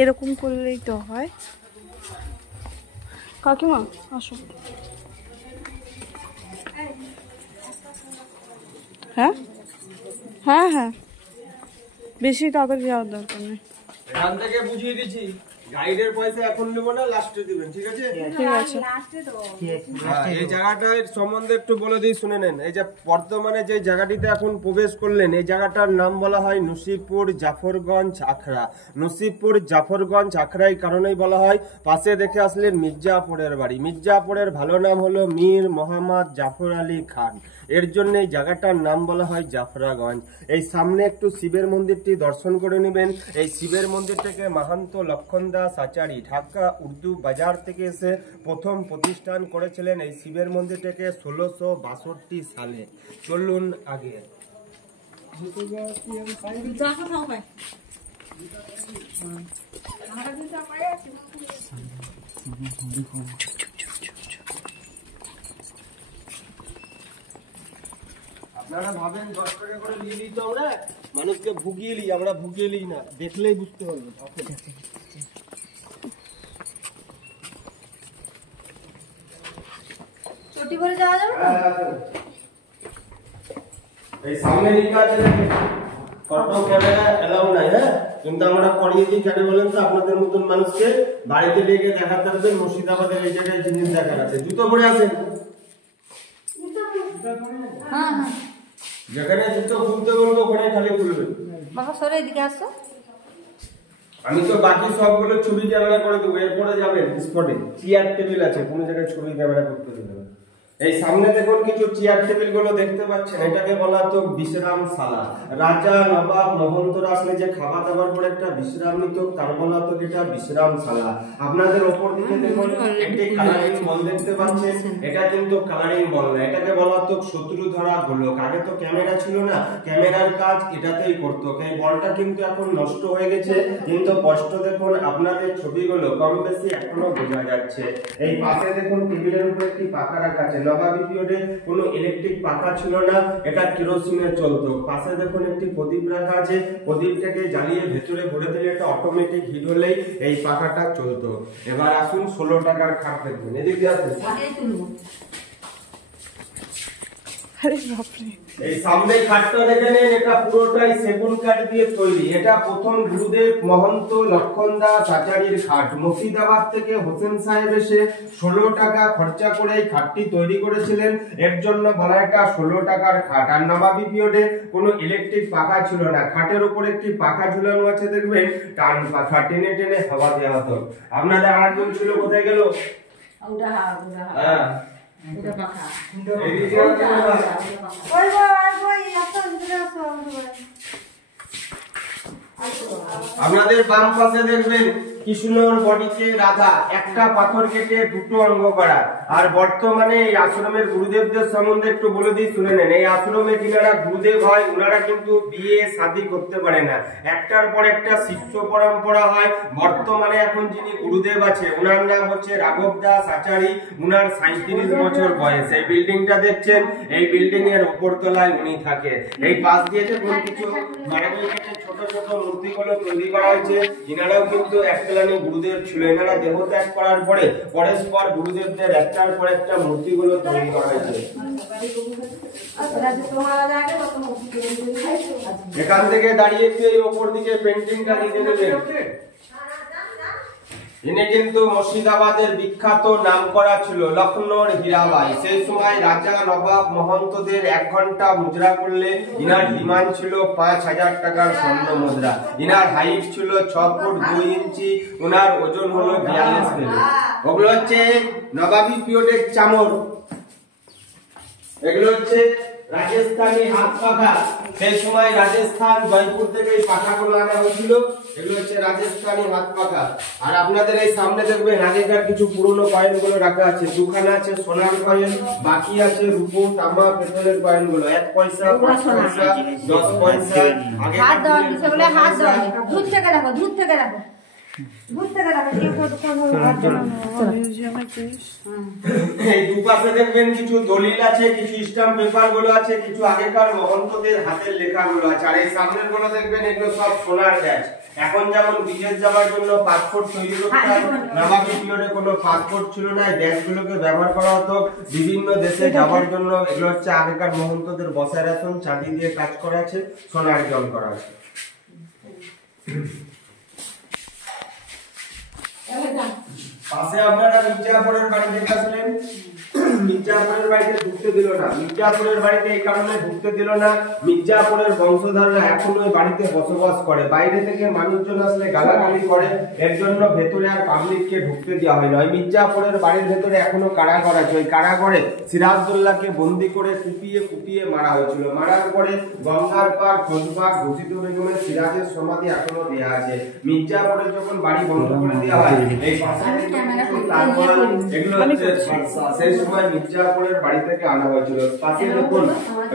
এরকম করলেই তো হয়। কাকিমা আসো। হ্যাঁ হ্যাঁ হ্যাঁ, বেশি তাড়াতাড়ি যাওয়ার দরকার নেই। এখান থেকে বুঝিয়ে দিচ্ছি, গাইডের পয়সা এখন নেব না, লাস্টে দিবেন, ঠিক আছে? ঠিক আছে। এই জায়গাটার সম্বন্ধে একটু বলে দিই, শুনে নেন। এই যে বর্তমানে যে জায়গাটিতে এখন প্রবেশ করলেন, এই জায়গাটার নাম বলা হয় নসিবপুর জাফরগঞ্জ আখড়া। নসিবপুর জাফরগঞ্জ আখড়া এই কারণেই বলা হয়, পাশে দেখে আসলেন মির্জাপুরের বাড়ি। মির্জাপুরের ভালো নাম হলো মীর মোহাম্মদ জাফর আলী খান, এর জন্য এই জায়গাটার নাম বলা হয় জাফরাগঞ্জ। এই সামনে একটু শিবের মন্দিরটি দর্শন করে নেবেন। এই শিবের মন্দিরটাকে মাহান্ত লক্ষণ দাস আচার্য ঢাকা উর্দু বাজার থেকে এসে প্রথম প্রতিষ্ঠান করেছিলেন এই শিবের মন্দিরটাকে 1662 সালে। চলুন আগে। আপনারা ভাবেন 10 টাকা করে নিয়ে নিই তো আমরা মানুষকে ভুগিয়ে নিই, আমরা ভুগিয়ে নিই না, দেখলেই বুঝতে পারবেন। চটি করে যাওয়া যাবে না? এই সামনে লেখা আছে দেখেন, ফটো ক্যামেরা এলাও নাই, হ্যাঁ, কিন্তু আমরা করিয়ে দিই কেন বলেন তো, আপনাদের মতন মানুষকে বাড়িতে লেগে দেখাতে হবে মুর্শিদাবাদের এই জায়গায় জিনিস দেখার আছে। জুতো পরে আসেন, হ্যাঁ হ্যাঁ, যেখানে জুতো খুলতে বলবো ওখানে খালি খুলবেন। বাবা সরে এদিকে আসো। আমি তো বাকি সবগুলো ছবি ক্যামেরা করে দেবো, এরপরে যাবেন স্পটে। চেয়ার টেবিল আছে, কোনো জায়গায় ছবি ক্যামেরা করতে দেবেন। এই সামনে দেখুন কিছু চেয়ার টেবিল গুলো দেখতে পাচ্ছেন, এটাকে বলা তো বিশ্রামশালা। রাজা নবাব মহন্তরা আসলে যে খাবার দাবার পরে একটা বিশ্রাম নিত, তার বলা তো এটা বিশ্রামশালা। আপনাদের ওপর দিকে দেখুন একটি কালারিং বল দেখতে পাচ্ছেন, এটা কিন্তু কালারিং বল না, এটাকে বলা তো শত্রু ধরা গোলক। আগে তো ক্যামেরা ছিল না, ক্যামেরার কাজ এটাতেই করতো। এই বলটা কিন্তু এখন নষ্ট হয়ে গেছে, কিন্তু স্পষ্ট দেখুন আপনাদের ছবিগুলো কম বেশি এখনো বোঝা যাচ্ছে। এই পাশে দেখুন টেবিলের উপর একটি পাখা রাখা আছে। নবাবী পিরিয়ডে কোনো ইলেকট্রিক পাখা ছিল না, এটা কেরোসিনে চলতো। পাশে দেখুন একটি প্রদীপ রাখা আছে, প্রদীপটাকে জ্বালিয়ে ভেতরে ভরে দিলে একটা অটোমেটিক হিট হলেই এই পাখাটা চলতো। এবার আসুন 16 টাকার খাট দেখুন, এদিকে আসুন। এই সামনে খাটটা দেখে নেন, এটা পুরোটাই সেগুন কাঠ দিয়ে তৈরি। এটা প্রথম গুরুদেব মহন্ত লক্ষণ দাস আচার্যের খাট। মুর্শিদাবাদ থেকে হোসেন সাহেব এসে 16 টাকা খরচা করে এই খাটটি তৈরি করেছিলেন, এর জন্য বলা এটা 16 টাকার খাট। আর নবাবী পিরিয়ডে কোনো ইলেকট্রিক পাখা ছিল না, খাটের উপর একটি পাখা ঝুলানো আছে দেখবেন, টান পাখা, টেনে টেনে হাওয়া দেওয়া হতো। আপনাদের আরেকজন ছিল, কোথায় গেল? হ্যাঁ, আপনাদের বাম পাশে দেখবেন কৃষ্ণর বডিতে রাধা, একটা পাথর কেটে দুটো অঙ্গ করা। আর বর্তমানে এই আশ্রমের গুরুদেবদের সম্বন্ধে একটু বলে দিই, শুনে নেন। এই আশ্রমে যিনারা গুরুদেব হয় ওনারা কিন্তু বিয়ে শাদী করতে পারে না, একটার পর একটা শিষ্য পরম্পরা হয়। বর্তমানে এখন যিনি গুরুদেব আছে ওনার নাম হচ্ছে রাঘব দাস আচার্য, উনার 37 বছর বয়স। এই বিল্ডিংটা দেখছেন, এই বিল্ডিং এর উপর তলায় উনি থাকে। এই পাশ দিয়ে দেখুন কিছু মার্বেল কেটে ছোট ছোট মূর্তিগুলো তৈরি করা হয়েছে। ইনারাও কিন্তু এককালীন গুরুদেব ছিল, এনারা দেহত্যাগ করার পরে পরস্পর গুরুদেবদের একটার পর একটা মূর্তিগুলো তৈরি করা হয়েছে। এখান থেকে দাঁড়িয়ে এই ওপর দিকে পেন্টিংটা দিতে দেবেন। ইনি কিন্তু মুর্শিদাবাদের বিখ্যাত নাম করা ছিল লখনৌর হীরাবাই। সেই সময় রাজা নবাব মহন্তদের 1 ঘন্টা মুদ্রা করলে ইনার ডিমান্ড ছিল 5000 টাকার স্বর্ণ মুদ্রা। ইনার হাইট ছিল 6 ফুট 2 ইঞ্চি, উনার ওজন হলো 42 কেজি। ওগুলো হচ্ছে নবাবী পিরিয়ডের চামর, এগুলো হচ্ছে রাজস্থানী হাত পাখা। সেই সময় রাজস্থান জয়পুর থেকে এই পাখাগুলো আনা হয়েছিল, এগুলো হচ্ছে রাজস্থানী হাত পাখা। আর আপনাদের এই সামনে দেখবেন আগেকার কিছু পুরনো কয়েন গুলো রাখা আছে। দুখানা আছে সোনার কয়েন, বাকি আছে রূপো, তামা, পেতলের কয়েন গুলো। 1 পয়সা, 5 পয়সা, 10 পয়সা। হাত দাও, সেগুলো হাত দাও, দুধ থেকে রাখো, দুধ থেকে রাখো, দুধ থেকে রাখো। এই দুপাশে দেখবেন কিছু দলিল আছে, কিছু স্ট্যাম্প পেপার গুলো আছে, কিছু আগেকার মহন্তদের হাতের লেখা গুলো আছে। আর এই সামনের গুলো দেখবেন এগুলো সব সোনার ব্যাচ। এখন যেমন বিদেশ যাওয়ার জন্য পাসপোর্ট তৈরি করতে হয়, নবাবী পিরিয়ডে কোনো পাসপোর্ট ছিল না, এই গ্যাসগুলোকে ব্যবহার করা হতো বিভিন্ন দেশে যাওয়ার জন্য। এগুলো হচ্ছে আগেকার মহন্তদের বসার আসন, চাঁদি দিয়ে কাজ করা আছে, সোনার জল করা আছে। পাশে আপনারা মির্জাপুরের বাড়ি দেখে আসলেন। মির্জাপুরের বাড়িতে ঢুকতে দিল না। মির্জাপুরের বাড়িতে এই কারণে ঢুকতে দিল না, মির্জাপুরের বংশধররা এখনো ওই বাড়িতে বসবাস করে। বাইরে থেকে মানুষজন আসলে গালাগালি করে, এর জন্য ভেতরে আর পাবলিককে ঢুকতে দেওয়া হয় না। ওই মির্জাপুরের বাড়ির ভেতরে এখনো কারাগার আছে। ওই কারাগারে সিরাজদৌল্লাহকে বন্দি করে কুপিয়ে কুপিয়ে মারা হয়েছিল। মারার পরে গঙ্গার পার, খোঁজবাগ, ঘোষিত বেগমের সিরাজের সমাধি এখনো দেওয়া আছে। মির্জাপুরে যখন বাড়ি বন্ধ করে দেওয়া হয়, এই এগুলো হচ্ছে সেই সময় মির্জাপুরের বাড়ি থেকে আনা হয়েছিল। পাশে দেখুন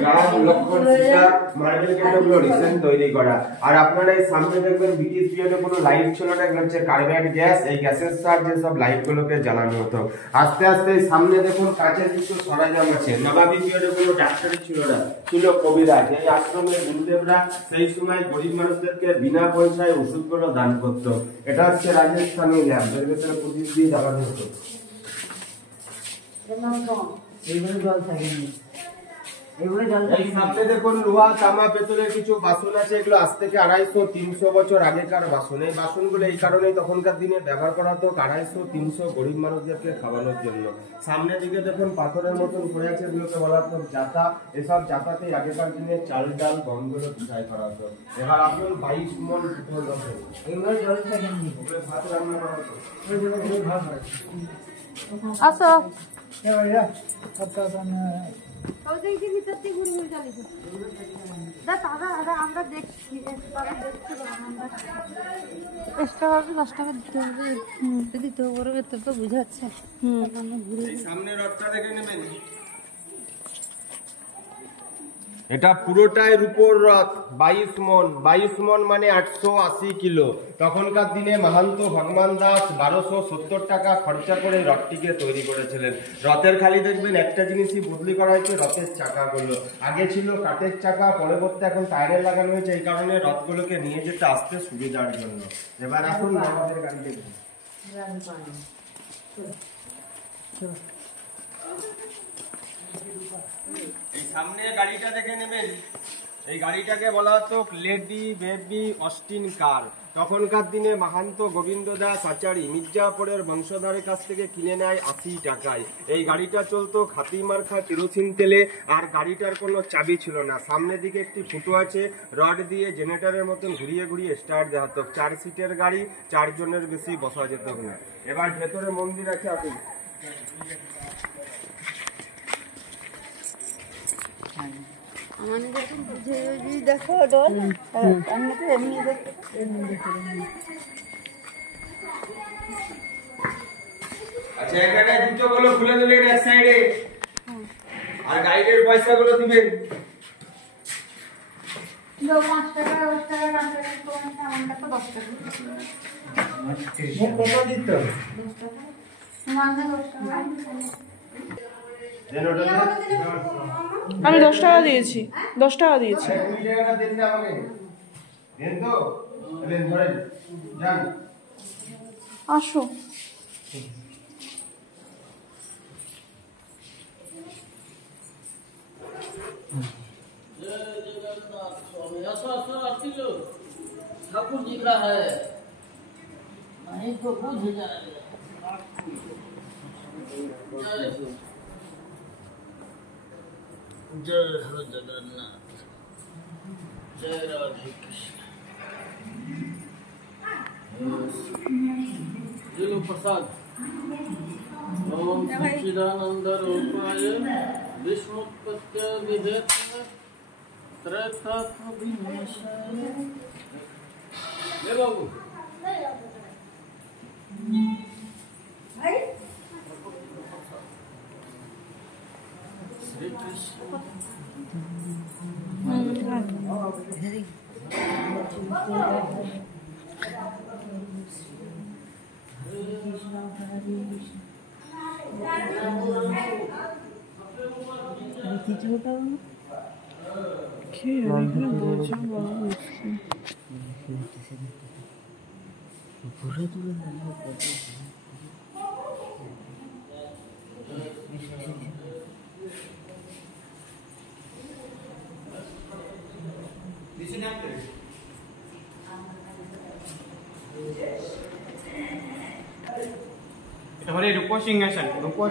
রাম লক্ষ্মণ সীতা মার্বেল কেটগুলো রিসেন্ট তৈরি করা। আর আপনারা এই সামনে দেখবেন ব্রিটিশ পিরিয়ডে কোনো লাইট ছিল না, এগুলো হচ্ছে কার্বাইড গ্যাস। এই গ্যাসের সাহায্যে সব লাইট গুলোকে জ্বালানো হতো। আস্তে আস্তে এই সামনে দেখুন কাঁচের কিছু সরঞ্জাম আছে। নবাবী পিরিয়ডে কোনো ডাক্তারি ছিল না, ছিল কবিরাজ। এই আশ্রমের গুরুদেবরা সেই সময় গরিব মানুষদেরকে বিনা পয়সায় ওষুধগুলো দান করতো। এটা হচ্ছে রাজস্থানী ল্যাব, এর ভেতরে প্রদীপ দিয়ে জ্বালানো হতো। এই সামনে দেখুন লোহা, তামা, পেতলের কিছু বাসন আছে। এগুলো আজ থেকে 250-300 বছর আগেকার বাসন। এই বাসনগুলো এই কারণেই তখনকার দিনে ব্যবহার করা হতো 250-300 গরিব মানুষদেরকে খাওয়ানোর জন্য। সামনের দিকে দেখুন পাথরের মতন পড়ে আছে, এগুলোকে বলা হতো জাতা। এসব জাতাতে আগেকার দিনে চাল ডাল গমগুলো পিঠাই করা হতো। এবার আসুন 22 মণ পিতল আছে, এগুলো জল থেকে ভাত রান্না করা হতো। আসো আমরা দেখছি 10 টাকা 10 টাকা দিতে হবে, দিতে হবে তো বুঝাচ্ছে। সামনে রথটা দেখে নেবেন, এটা পুরোটাই রূপোর রথ। 22 মণ, 22 মণ মানে 880 কিলো। তখনকার দিনে মাহান্ত ভগবান দাস 1270 টাকা খরচা করে রথটিকে তৈরি করেছিলেন। রথের খালি দেখবেন একটা জিনিসই বদলি করা হয়েছে, রথের চাকাগুলো। আগে ছিল কাঠের চাকা, পরবর্তী এখন টায়ারের লাগানো হয়েছে। এই কারণে রথগুলোকে নিয়ে যেতে আসতে সুবিধার জন্য। এবার এখন আমাদের গাড়ি দেখুন। এই সামনে গাড়িটা দেখে নেবেন, এই গাড়িটাকে বলা হতো লেডি বেবি অস্টিন কার। তখনকার দিনে মাহান্ত গোবিন্দ দাস আচারী মির্জাপুরের বংশধরের কাছ থেকে কিনে নেয় 80 টাকায়। এই গাড়িটা চলতো খাতি মার্কা কেরোসিন তেলে, আর গাড়িটার কোনো চাবি ছিল না। সামনের দিকে একটি ফুটো আছে, রড দিয়ে জেনারেটরের মতন ঘুরিয়ে ঘুরিয়ে স্টার্ট দেওয়া হতো। 4 সিটের গাড়ি, 4 জনের বেশি বসা যেত না। এবার ভেতরে মন্দির আছে, আপনি দেখো এমনি আচ্ছা, এখানে জুতোগুলো খুলে দেবেন এক সাইডে, আর গাইডের পয়সাগুলো দিবেন। 5 টাকা 10 টাকা 5 টাকা আমারটা তো 10 টাকা। কত দিত? 10 টাকা মানে 10 টাকা। আমি 10 টাকা দিয়েছি, 10 টাকা দিয়েছি। 2 টাকা দেন না আমাকে, দেন তো, দেন ধরেন যান। আসো ठाकुर जी का है, नहीं तो बुझ जाएगा। जय हो जगन्नाथ, जय राधे कृष्ण। ये लो प्रसाद। ओम सच्चिदानंद रूपाय विष्णुपत्य विहेतवे त्रैतात्म विनाशाय। ले बाबू श्री कृष्ण। কি এখানে বোঝা বড় মুশকিল। हमारे रूपो सिंहासन रूपो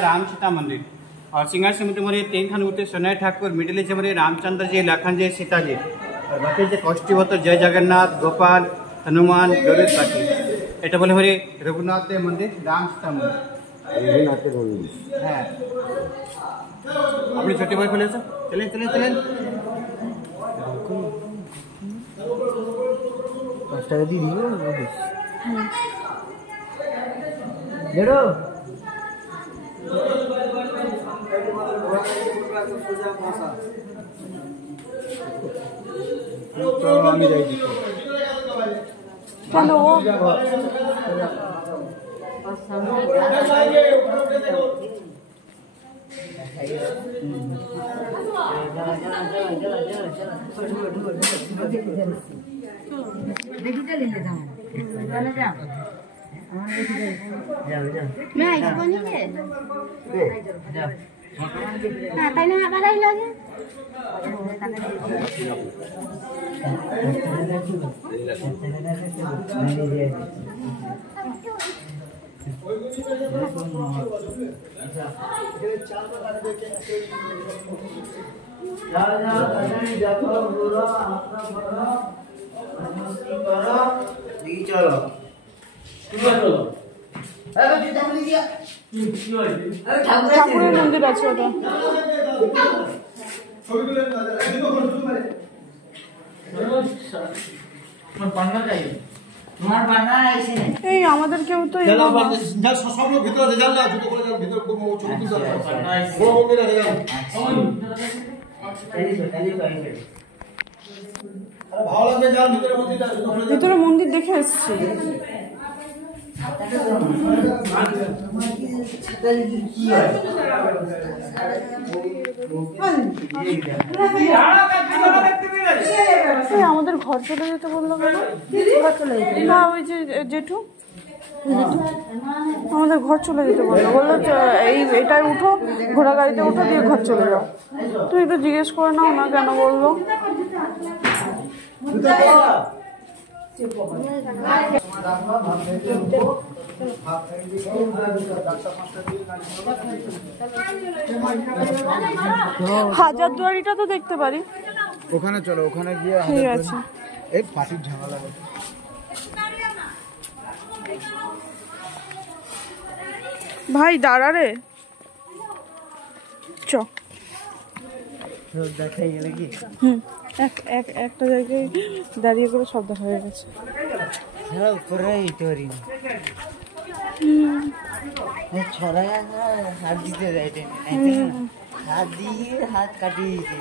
राम सीता मंदिर और सिंहासन में तुम्हारे 3 खान उठे सोनाई ठाकुर मिडिल हमारे रामचंद्र जी लखन जी सीता जी और बाकी कष्टीवत जय जगन्नाथ गोपाल हनुमान गरुड़ बाकी এটা বলে হরে রঘুনাথের মন্দির রাম সীতা মন্দির রঘুনাথের মন্দির হ্যাঁ আপনি ছোট ভাই খুলেছে চলেন চলেন চলেন 5 টাকা দিয়ে দিও লেড়ো তো আমি যাই দিতে चलो वो देखी चले ले जाओ चले जाओ मैं आई तो नहीं है ना ताई ने हमारा ही लगे ঠাকুরের মন্দির আছে ওটা এই আমাদের কেউ তো সব লোক ভিতরে যান না জুতো করে যান ভিতরে ছবি তুলতে বড় মন্দির আছে যান ভালো লাগবে যান ভিতরে মন্দির দেখে এসেছি আমাদের ঘর চলে যেতে বললো কেন না ওই যে জেঠু আমাদের ঘর চলে যেতে বললো এটাই উঠো ঘোড়া গাড়িতে উঠো দিয়ে ঘর চলে যাও তুই একটু জিজ্ঞেস করে নাও না কেন বললো হাজারদুয়ারিটা তো দেখতে পারি ওখানে চলো ওখানে গিয়ে ঠিক আছে এই পাটির ঝামেলা ভাই দাঁড়া রে চ দেখাই গেলে কি একটা জায়গায় দাঁড়িয়ে করে শব্দ হয়ে গেছে হাত দিতে হাত দিয়ে হাত কাটিয়ে দিতে